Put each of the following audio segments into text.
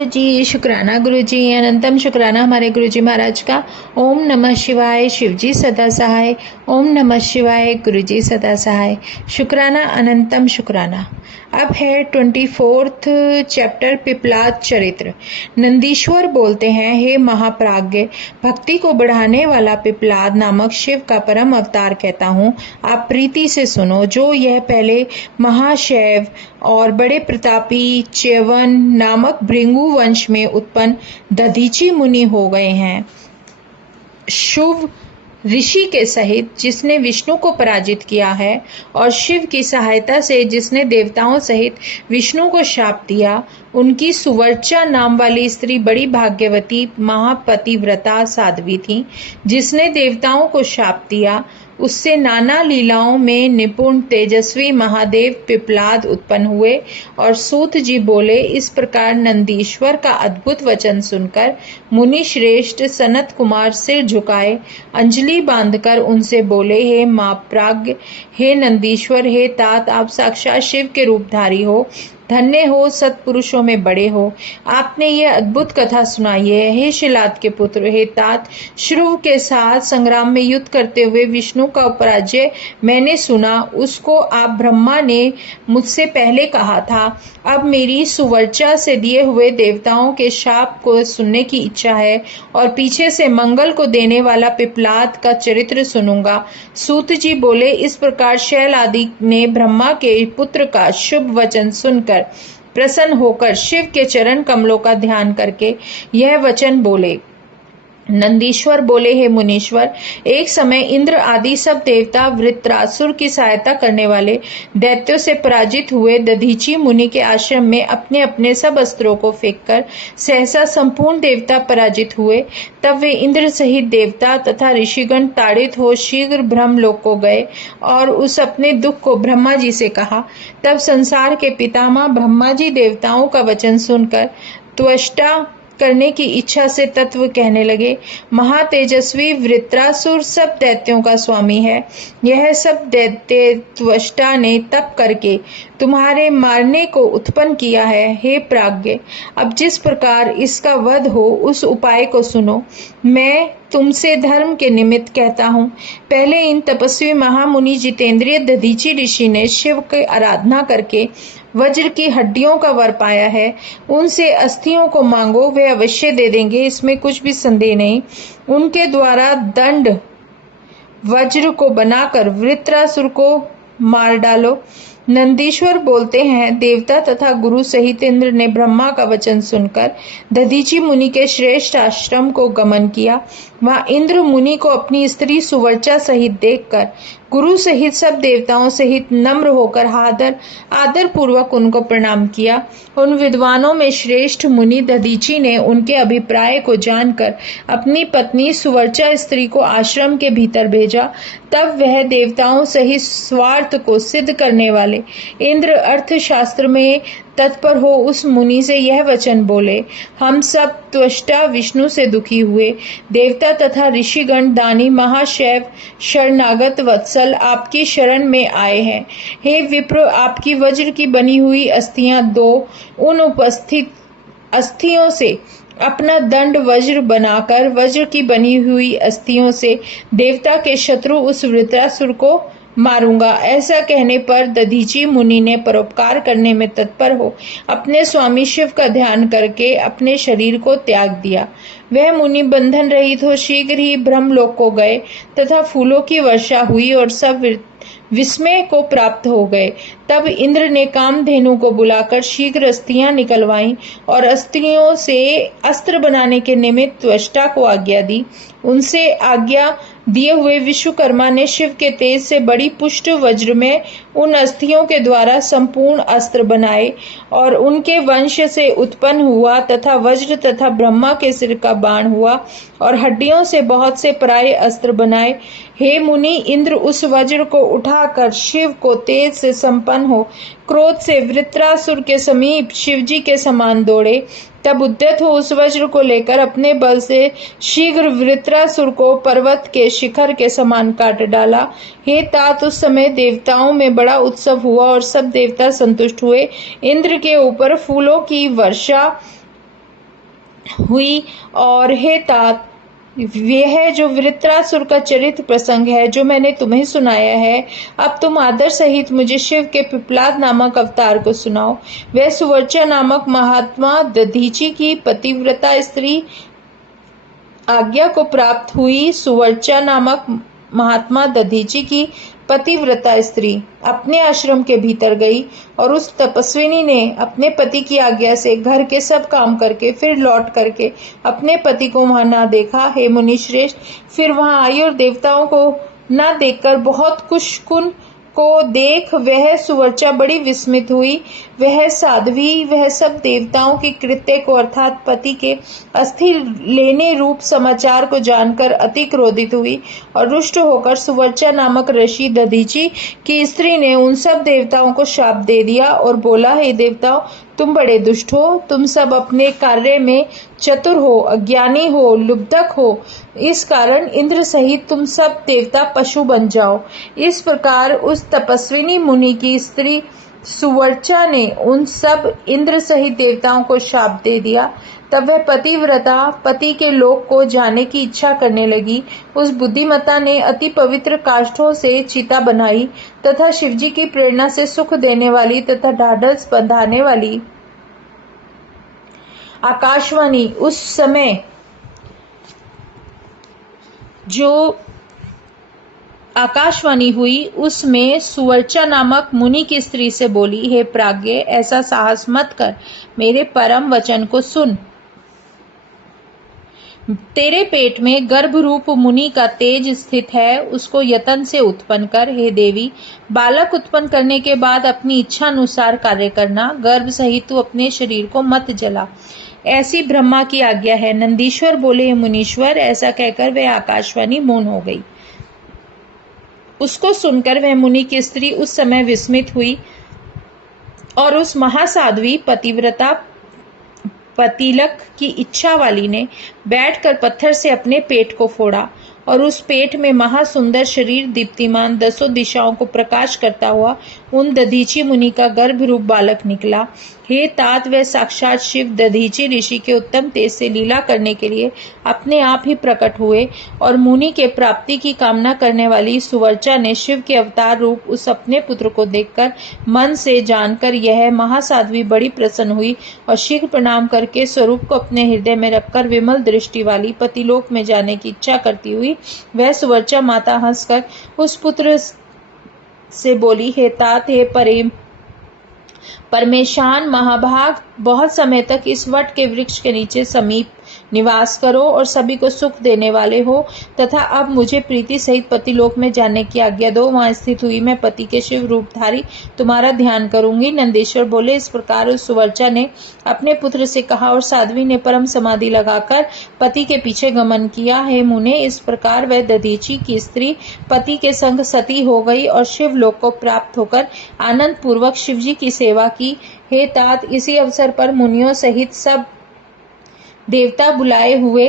जी शुक्राना गुरु जी, अनंतम शुक्राना हमारे गुरु जी महाराज का। ओम नमः शिवाय, शिव जी सदा सहाय। ओम नमः शिवाय, गुरु जी सदा सहाय। शुक्राना अनंतम शुक्राना। अब है 24th चैप्टर पिपलाद चरित्र। नंदीश्वर बोलते हैं, हे महाप्राज्ञ, भक्ति को बढ़ाने वाला पिपलाद नामक शिव का परम अवतार कहता हूँ। आप प्रीति से सुनो। जो यह पहले महाशैव और बड़े प्रतापी च्यवन नामक भृंगु वंश में उत्पन्न दधीची मुनि हो गए हैं, शुभ ऋषि के सहित, जिसने विष्णु को पराजित किया है, और शिव की सहायता से जिसने देवताओं सहित विष्णु को शाप दिया। उनकी सुवर्चा नाम वाली स्त्री बड़ी भाग्यवती महापतिव्रता साध्वी थी, जिसने देवताओं को शाप दिया। उससे नाना लीलाओं में निपुण तेजस्वी महादेव पिपलाद उत्पन्न हुए। और सूत जी बोले, इस प्रकार नंदीश्वर का अद्भुत वचन सुनकर मुनि श्रेष्ठ सनत कुमार सिर झुकाए अंजलि बांधकर उनसे बोले, हे महाप्राज्ञ, हे नंदीश्वर, हे तात, आप साक्षात शिव के रूपधारी हो। धन्य हो, सत्पुरुषों में बड़े हो। आपने ये अद्भुत कथा सुनाई है। हे शिलाद के पुत्र, हे तात, श्रुव के साथ संग्राम में युद्ध करते हुए विष्णु का पराजय मैंने सुना। उसको आप ब्रह्मा ने मुझसे पहले कहा था। अब मेरी सुवर्चा से दिए हुए देवताओं के शाप को सुनने की इच्छा है और पीछे से मंगल को देने वाला पिपलाद का चरित्र सुनूंगा। सूत जी बोले, इस प्रकार शैल आदि ने ब्रह्मा के पुत्र का शुभ वचन सुनकर प्रसन्न होकर शिव के चरण कमलों का ध्यान करके यह वचन बोले। नंदीश्वर बोले, हे मुनीश्वर, एक समय इंद्र आदि सब देवता वृत्रासुर की सहायता करने वाले दैत्यों से पराजित हुए दधीची मुनि के आश्रम में अपने अपने सब अस्त्रों को फेंककर सहसा संपूर्ण देवता पराजित हुए। तब वे इंद्र सहित देवता तथा ऋषिगण ताड़ित हो शीघ्र ब्रह्मलोक को गए और उस अपने दुख को ब्रह्मा जी से कहा। तब संसार के पितामह ब्रह्मा जी देवताओं का वचन सुनकर त्वष्टा करने की इच्छा से तत्व कहने लगे। महातेजस्वी वृत्रासुर सब दैत्यों का स्वामी है। यह सब दैत्य त्वष्टा ने तप करके तुम्हारे मारने को उत्पन्न किया है। हे प्राज्ञ, अब जिस प्रकार इसका वध हो उस उपाय को सुनो। मैं तुमसे धर्म के निमित्त कहता हूँ। पहले इन तपस्वी महामुनि जितेंद्रिय दधीची ऋषि ने शिव की आराधना करके वज्र की हड्डियों का वर पाया है। उनसे अस्थियों को मांगो, वे अवश्य दे देंगे, इसमें कुछ भी संदेह नहीं। उनके द्वारा दंड वज्र को बनाकर वृत्रासुर को मार डालो। नंदीश्वर बोलते हैं, देवता तथा गुरु सहित इंद्र ने ब्रह्मा का वचन सुनकर दधीची मुनि के श्रेष्ठ आश्रम को गमन किया। वहां इंद्र मुनि को अपनी स्त्री सुवर्चा सहित देखकर गुरु सहित सब देवताओं सहित नम्र होकर आदर पूर्वक उनको प्रणाम किया। उन विद्वानों में श्रेष्ठ मुनि दधीची ने उनके अभिप्राय को जानकर अपनी पत्नी सुवर्चा स्त्री को आश्रम के भीतर भेजा। तब वह देवताओं सहित स्वार्थ को सिद्ध करने वाले इंद्र अर्थशास्त्र में तत्पर हो उस मुनि से यह वचन बोले, हम सब त्वष्टा विष्णु से दुखी हुए। देवता तथा ऋषिगण दानी महाशैव शरणागत वत्सल आपकी शरण में आए हैं। हे विप्र, आपकी वज्र की बनी हुई अस्थियां दो उन उपस्थित अस्थियों से अपना दंड वज्र बनाकर वज्र की बनी हुई अस्थियों से देवता के शत्रु उस वृत्रासुर को मारूंगा। ऐसा कहने पर दधीची मुनि ने परोपकार करने में तत्पर हो अपने स्वामी शिव का ध्यान करके अपने शरीर को त्याग दिया। वह मुनि बंधन रहित हो शीघ्र ही ब्रह्मलोक को गए तथा फूलों की वर्षा हुई और सब विस्मय को प्राप्त हो गए। तब इंद्र ने कामधेनु को बुलाकर शीघ्र अस्थियां निकलवाईं और अस्थियों से अस्त्र बनाने के निमित्त त्वष्टा को आज्ञा दी। उनसे आज्ञा दिए हुए विश्वकर्मा ने शिव के तेज से बड़ी पुष्ट वज्र में उन अस्थियों के द्वारा संपूर्ण अस्त्र बनाए और उनके वंश से उत्पन्न हुआ तथा वज्र तथा ब्रह्मा के सिर का बाण हुआ और हड्डियों से बहुत से पराये अस्त्र बनाए। हे मुनि, इंद्र उस वज्र को उठाकर शिव को तेज से संपन्न हो क्रोध से वृत्रासुर के समीप शिवजी के समान दौड़े। तब उद्यत हो उस वज्र को लेकर अपने बल से शीघ्र वृत्रासुर को पर्वत के शिखर के समान काट डाला। हे तात, उस समय देवताओं में बड़ा उत्सव हुआ और सब देवता संतुष्ट हुए। इंद्र के ऊपर फूलों की वर्षा हुई। और हे तात, यह जो वृत्रासुर का चरित्र प्रसंग है जो मैंने तुम्हें सुनाया है, अब तुम आदर सहित मुझे शिव के पिपलाद नामक अवतार को सुनाओ। वह सुवर्चा नामक महात्मा दधीची की पतिव्रता स्त्री आज्ञा को प्राप्त हुई। सुवर्चा नामक महात्मा दधीची की पतिव्रता स्त्री अपने आश्रम के भीतर गई और उस तपस्विनी ने अपने पति की आज्ञा से घर के सब काम करके फिर लौट करके अपने पति को वहां ना देखा। हे मुनि श्रेष्ठ, फिर वहां आई और देवताओं को न देखकर बहुत कुशकुन को देख वह सुवर्चा बड़ी विस्मित हुई। वह साध्वी वह सब देवताओं की कृत्य को अर्थात पति के अस्थि लेने रूप समाचार को जानकर अति क्रोधित हुई और रुष्ट होकर सुवर्चा नामक ऋषि दधीची की स्त्री ने उन सब देवताओं को शाप दे दिया और बोला, हे देवताओं, तुम बड़े दुष्ट हो, तुम सब अपने कार्य में चतुर हो, अज्ञानी हो, लुब्धक हो, इस कारण इंद्र सहित तुम सब देवता पशु बन जाओ। इस प्रकार उस तपस्विनी मुनि की स्त्री सुवर्चा ने उन सब इंद्र सहित देवताओं को शाप दे दिया। तब वह पतिव्रता पति के लोक को जाने की इच्छा करने लगी। उस बुद्धिमता ने अति पवित्र काष्ठों से चिता बनाई तथा शिवजी की प्रेरणा से सुख देने वाली तथा ढाढ़स बंधाने वाली आकाशवाणी उस समय जो आकाशवाणी हुई उसमें सुवर्चा नामक मुनि की स्त्री से बोली, हे प्राज्ञ, ऐसा साहस मत कर, मेरे परम वचन को सुन। तेरे पेट में गर्भ रूप मुनि का तेज स्थित है, उसको यतन से उत्पन्न कर। हे देवी, बालक उत्पन्न करने के बाद अपनी इच्छा अनुसार कार्य करना, गर्भ सहित तू अपने शरीर को मत जला, ऐसी ब्रह्मा की आज्ञा है। नंदीश्वर बोले, हे मुनीश्वर, ऐसा कहकर वह आकाशवाणी मौन हो गई। उसको सुनकर वह मुनि की स्त्री उस समय विस्मित हुई और उस महासाध्वी पतिव्रता पतिलक की इच्छा वाली ने बैठकर पत्थर से अपने पेट को फोड़ा और उस पेट में महासुंदर शरीर दीप्तिमान 10 दिशाओं को प्रकाश करता हुआ उन दधीची मुनि का गर्भ रूप बालक निकला। हे तात, वह साक्षात शिव दधीची ऋषि के उत्तम तेज से लीला करने के लिए अपने आप ही प्रकट हुए और मुनि के प्राप्ति की कामना करने वाली सुवर्चा ने शिव के अवतार रूप उस अपने पुत्र को देखकर मन से जानकर यह महासाध्वी बड़ी प्रसन्न हुई और शीघ्र प्रणाम करके स्वरूप को अपने हृदय में रखकर विमल दृष्टि वाली पतिलोक में जाने की इच्छा करती हुई वह सुवर्चा माता हंसकर उस पुत्र से बोली, हे तात, हे परमेशान महाभाग, बहुत समय तक इस वट के वृक्ष के नीचे समीप निवास करो और सभी को सुख देने वाले हो तथा अब मुझे प्रीति सहित पतिलोक में जाने की आज्ञा दो। वहां स्थित हुई मैं पति के शिव रूपधारी तुम्हारा ध्यान करूंगी। नंदेश्वर बोले, इस प्रकार उस सुवर्चा ने अपने पुत्र से कहा और साध्वी ने परम समाधि लगाकर पति के पीछे गमन किया। हे मुने, इस प्रकार वह दधीची की स्त्री पति के संग सती हो गई और शिव लोक को प्राप्त होकर आनंद पूर्वक शिवजी की सेवा की। हे तात, इसी अवसर पर मुनियों सहित सब देवता बुलाए हुए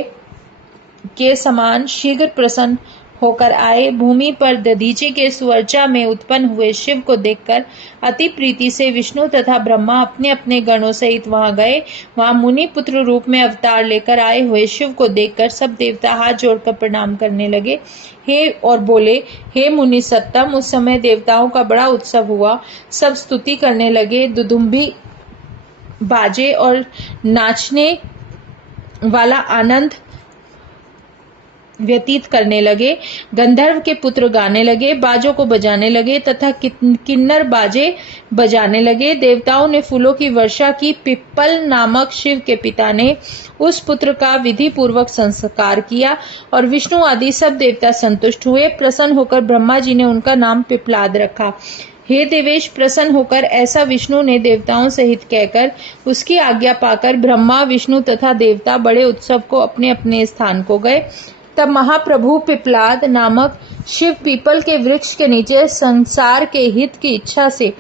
के समान शीघ्र प्रसन्न होकर आए। भूमि पर दधीची के सुवर्चा में उत्पन्न हुए शिव को देखकर अति प्रीति से विष्णु तथा ब्रह्मा अपने अपने गणों सहित वहां गए। वहां मुनि पुत्र रूप में अवतार लेकर आए हुए शिव को देखकर सब देवता हाथ जोड़कर प्रणाम करने लगे और बोले, हे मुनि सत्तम। उस समय देवताओं का बड़ा उत्सव हुआ, सब स्तुति करने लगे, दुदुम्भी बाजे और नाचने वाला आनंद व्यतीत करने लगे। गंधर्व के पुत्र गाने लगे, बाजों को बजाने लगे तथा किन्नर बाजे बजाने लगे। देवताओं ने फूलों की वर्षा की। पिप्पल नामक शिव के पिता ने उस पुत्र का विधि पूर्वक संस्कार किया और विष्णु आदि सब देवता संतुष्ट हुए। प्रसन्न होकर ब्रह्मा जी ने उनका नाम पिपलाद रखा। हे देवेश, प्रसन्न होकर ऐसा विष्णु ने देवताओं सहित कहकर उसकी आज्ञा पाकर ब्रह्मा, विष्णु तथा देवता बड़े उत्सव को अपने अपने स्थान को गए। तब महाप्रभु पिपलाद नामक शिव पीपल के वृक्ष के नीचे संसार के हित की इच्छा से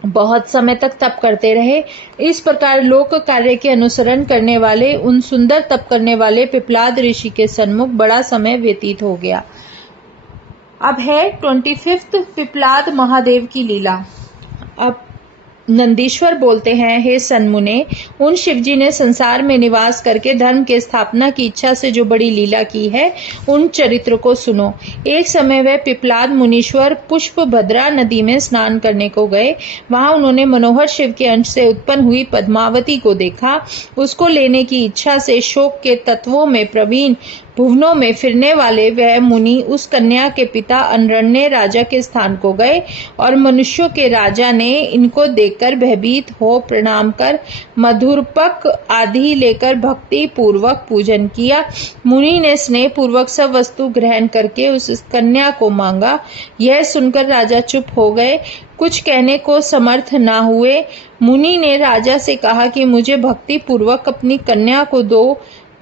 बहुत समय तक तप करते रहे। इस प्रकार लोक कार्य के अनुसरण करने वाले उन सुंदर तप करने वाले पिपलाद ऋषि के सन्मुख बड़ा समय व्यतीत हो गया। अब है 25th पिपलाद महादेव की लीला। अब नंदीश्वर बोलते हैं, हे सन्मुने, उन शिवजी ने संसार में निवास करके धर्म के स्थापना की इच्छा से जो बड़ी लीला की है, उन चरित्र को सुनो। एक समय वह पिपलाद मुनीश्वर पुष्पभद्रा नदी में स्नान करने को गए। वहां उन्होंने मनोहर शिव के अंश से उत्पन्न हुई पद्मावती को देखा। उसको लेने की इच्छा से शोक के तत्वों में प्रवीण, भुवनों में फिरने वाले वह मुनि उस कन्या के पिता अनरण्य राजा के स्थान को गए और मनुष्यों के राजा ने इनको देखकर भयभीत हो प्रणाम कर मधुरपक आदि लेकर भक्ति पूर्वक पूजन किया। मुनि ने स्नेह पूर्वक सब वस्तु ग्रहण करके उस कन्या को मांगा। यह सुनकर राजा चुप हो गए, कुछ कहने को समर्थ न हुए। मुनि ने राजा से कहा कि मुझे भक्ति पूर्वक अपनी कन्या को दो,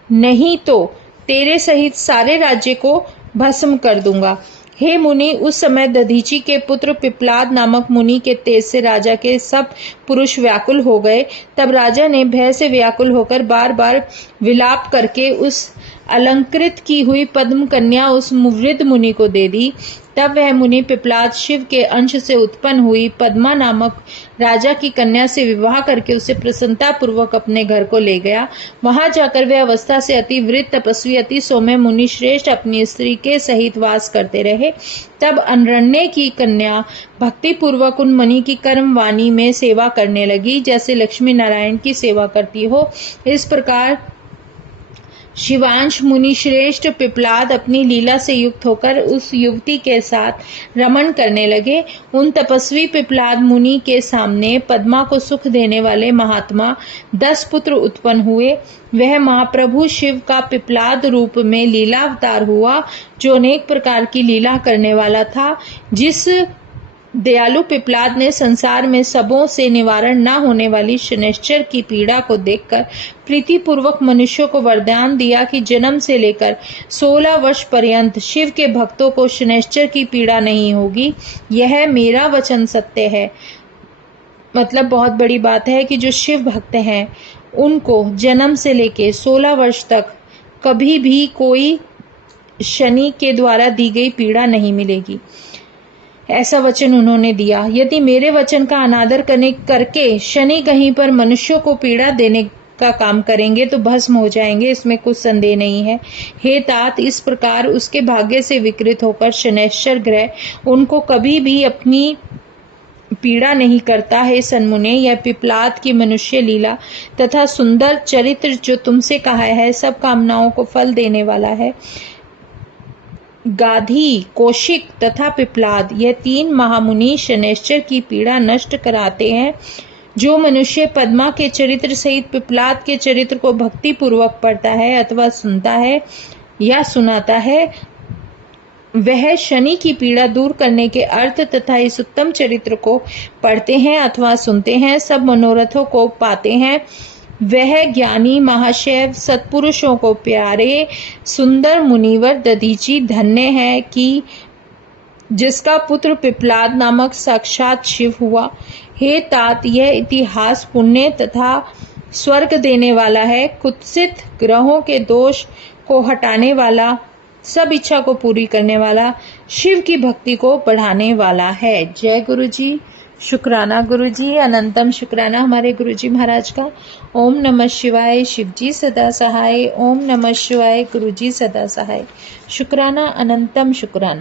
नहीं तो तेरे सहित सारे राज्य को भस्म कर दूंगा। हे मुनि, उस समय दधीची के पुत्र पिपलाद नामक मुनि के तेज से राजा के सब पुरुष व्याकुल हो गए। तब राजा ने भय से व्याकुल होकर बार बार विलाप करके उस अलंकृत की हुई पद्म कन्या उस वृद्ध मुनि को दे दी। तब वह मुनि पिपलाद शिव के अंश से उत्पन्न हुई पद्मा नामक राजा की कन्या से विवाह करके उसे प्रसन्नता पूर्वक अपने घर को ले गया। वहां जाकर वे अवस्था से अति वृद्ध तपस्वी अति सौम्य मुनि श्रेष्ठ अपनी स्त्री के सहित वास करते रहे। तब अनरण्य की कन्या भक्ति पूर्वक उन मुनि की कर्म वाणी में सेवा करने लगी, जैसे लक्ष्मी नारायण की सेवा करती हो। इस प्रकार शिवांश मुनि श्रेष्ठ पिपलाद अपनी लीला से युक्त होकर उस युवती के साथ रमण करने लगे। उन तपस्वी पिपलाद मुनि के सामने पद्मा को सुख देने वाले महात्मा 10 पुत्र उत्पन्न हुए। वह महाप्रभु शिव का पिपलाद रूप में लीला अवतार हुआ, जो अनेक प्रकार की लीला करने वाला था। जिस दयालु पिपलाद ने संसार में सबों से निवारण न होने वाली शनैश्चर की पीड़ा को देखकर प्रीति पूर्वक मनुष्यों को वरदान दिया कि जन्म से लेकर 16 वर्ष पर्यंत शिव के भक्तों को शनैश्चर की पीड़ा नहीं होगी। यह मेरा वचन सत्य है। मतलब बहुत बड़ी बात है कि जो शिव भक्त हैं उनको जन्म से लेकर 16 वर्ष तक कभी भी कोई शनि के द्वारा दी गई पीड़ा नहीं मिलेगी, ऐसा वचन उन्होंने दिया। यदि मेरे वचन का अनादर करके शनि कहीं पर मनुष्यों को पीड़ा देने का काम करेंगे तो भस्म हो जाएंगे, इसमें कुछ संदेह नहीं है। हे तात, इस प्रकार उसके भाग्य से विकृत होकर शनैश्चर ग्रह उनको कभी भी अपनी पीड़ा नहीं करता है। सन्मुने, यह पिपलाद की मनुष्य लीला तथा सुंदर चरित्र जो तुमसे कहा है सब कामनाओं को फल देने वाला है। गाधी, कौशिक तथा पिपलाद, यह 3 महामुनि शनैश्चर की पीड़ा नष्ट कराते हैं। जो मनुष्य पद्मा के चरित्र सहित पिपलाद के चरित्र को भक्ति पूर्वक पढ़ता है अथवा सुनता है या सुनाता है, वह शनि की पीड़ा दूर करने के अर्थ तथा इस उत्तम चरित्र को पढ़ते हैं अथवा सुनते हैं, सब मनोरथों को पाते हैं। वह ज्ञानी महाशय सत्पुरुषों को प्यारे सुंदर मुनिवर दधीची धन्य है कि जिसका पुत्र पिपलाद नामक साक्षात शिव हुआ। हे तात, यह इतिहास पुण्य तथा स्वर्ग देने वाला है, कुत्सित ग्रहों के दोष को हटाने वाला, सब इच्छा को पूरी करने वाला, शिव की भक्ति को बढ़ाने वाला है। जय गुरु जी। शुक्राना गुरु जी, अनंतम शुक्राना हमारे गुरु जी महाराज का। ओम नमः शिवाय, शिव जी सदा सहाय। ओम नमः शिवाय, गुरु जी सदा सहाय। शुक्राना, अनंतम शुक्राना।